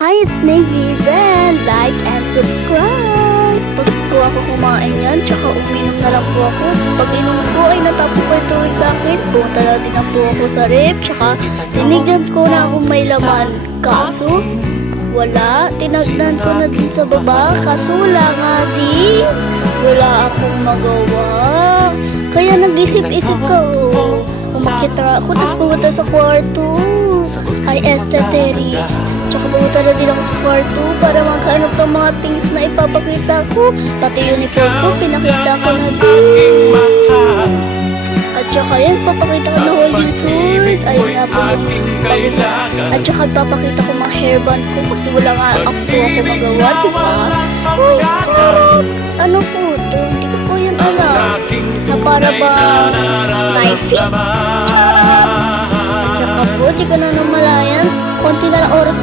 Hi, it's me, Vivian. Like and subscribe. Tapos po ako kumain yan, tsaka uminom na lang po ako. Pag inom ko ay natapos ko ito sa akin. Punta na din na po ako sa rep, tsaka tinignan ko na kung may laman. Kaso, wala. Tinagnan ko na din sa baba. Kaso wala nga di. Wala akong magawa. Kaya nag-isip-isip ko. Umakit na ako, tapos pumunta sa kwarto. Ay, Esteteri. Tsaka pumunta na din ako sa kwarto para maghanap ng mga things na ipapakita ko. Pati uniform ko, pinakita ko na din. At tsaka yan, papakita ko na holding sword. Ayun na po yung at tsaka papakita ko mga hairband ko kasi wala nga ako magawa, diba? Uy, charot! Ano po ito? Hindi ko po yan alam. Na para ba knife? At tsaka po, di ko na namalayan. Konti na lang oras.